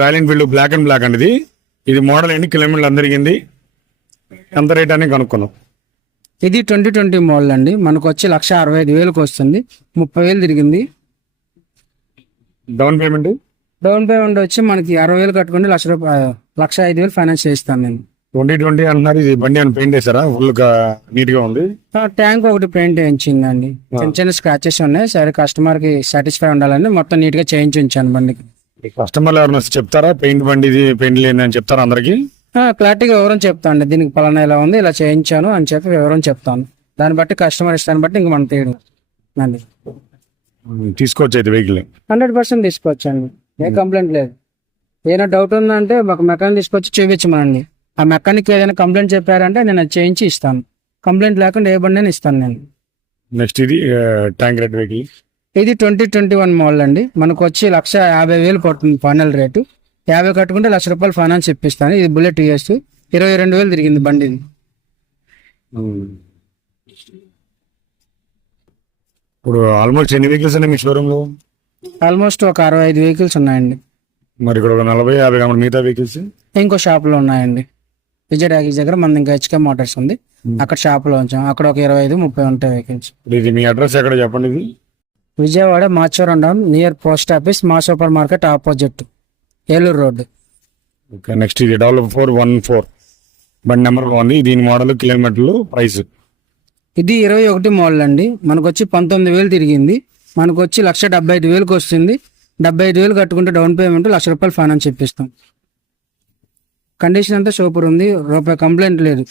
Royal Enfield black and black అండి. ఇది model ఎన్ని కిలోమీటర్లు అందరిగింది, ఎంత రేట్ అని కనుక్కున్నాం. ఇది 2020 మోడల్ అండి. మనకు వచ్చి 1,65,000 వస్తుంది. 30,000 తిరిగింది. డౌన్ పేమెంట్ వచ్చి మనకి 60,000 కట్టుకుంటే 1,05,000 ఫైనాన్స్ చేస్తాను నేను. 2020 అంటున్నారు. ఇది బండి అని పెయింట్ వేసారా? ఫుల్ నీట్ గా ఉంది. ట్యాంక్ ఒకటి పెయింట్ వేయించిందండి. చిన్న చిన్న స్క్రాచెస్ ఉన్నాయి. సరే కస్టమర్ కి సాటిస్ఫై ఉండాలని మొత్తం నీట్ గా చేయించి ఉంచాను బండికి. కస్టమర్లు ఎవరైనా చెప్తారా పెయింట్ బండి ఇది పెయింట్ లేదని చెప్తారా అందరికి? క్లారిటీగా వివరం చెప్తాను. దీనికి పలానా ఇలా ఉంది, ఇలా చేయించాను అని చెప్పి వివరం చెప్తాను. దాన్ని బట్టి కస్టమర్ ఇష్టాన్ని బట్టి ఇంక మనం తీయడం అండి. తీసుకోవచ్చు అయితే వెహికల్ 100% తీసుకోవచ్చండి. ఏ కంప్లైంట్ లేదు. ఏదైనా డౌట్ ఉందంటే ఒక మెకానిక్ తీసుకొచ్చి చూపించమనండి. ఆ మెకానిక్ ఏదైనా కంప్లైంట్ చెప్పారంటే నేను అది చేయించి ఇస్తాను. కంప్లైంట్ లేకుండా ఏ బండి ఇస్తాను నేను. నెక్స్ట్ ఇది ట్యాంక్ రెడ్ వెహికల్. ఇది 2021 మోడల్ అండి. మనకు వచ్చి 1,50,000 పడుతుంది ఫైనల్ రేటు. 50 కట్టుకుంటే ₹1,00,000 ఫైనాన్స్ ఇప్పిస్తాను. ఇది బుల్లెట్ యూఎస్ 22,000 తిరిగింది బండి. ఇప్పుడు ఆల్మోస్ట్ ఎన్ని వెహికల్స్ ఉన్నాయి మీ షోరూమ్ లో? ఆల్మోస్ట్ ఒక 65 వెహికల్స్ ఉన్నాయండి. మరి ఇక్కడ ఒక 40-50 కావాలి మిగతా వెహికల్స్ ఇంకో షాప్ లో ఉన్నాయండి. విజయ్ డాగీస్ దగ్గర మన ఇంకా హెచ్కే మోటార్స్ ఉంది. అక్కడ షాప్ లో ఉంచాం. అక్కడ ఒక 25-30 ఉంటాయి వెహికల్స్. ఇది మీ అడ్రస్ ఎక్కడ చెప్పండి? ఇది Vijayawada Machavaram near post office, మా super market opposite, Eluru road. Okay. Next ఇది $414 బండి నెంబర్ బాగుంది. దీని మోడల్, కిలోమీటర్లు, ప్రైస్. ఇది 21 మోడల్ అండి. మనకు వచ్చి 19,000 తిరిగింది. మనకు వచ్చి 1,75,000 వస్తుంది. 75,000 కట్టుకుంటే డౌన్ పేమెంట్ ₹1,00,000 ఫైనాన్స్ ఇప్పిస్తాం. కండిషన్ అంతా సూపర్ ఉంది. రూపాయి కంప్లైంట్ లేదు.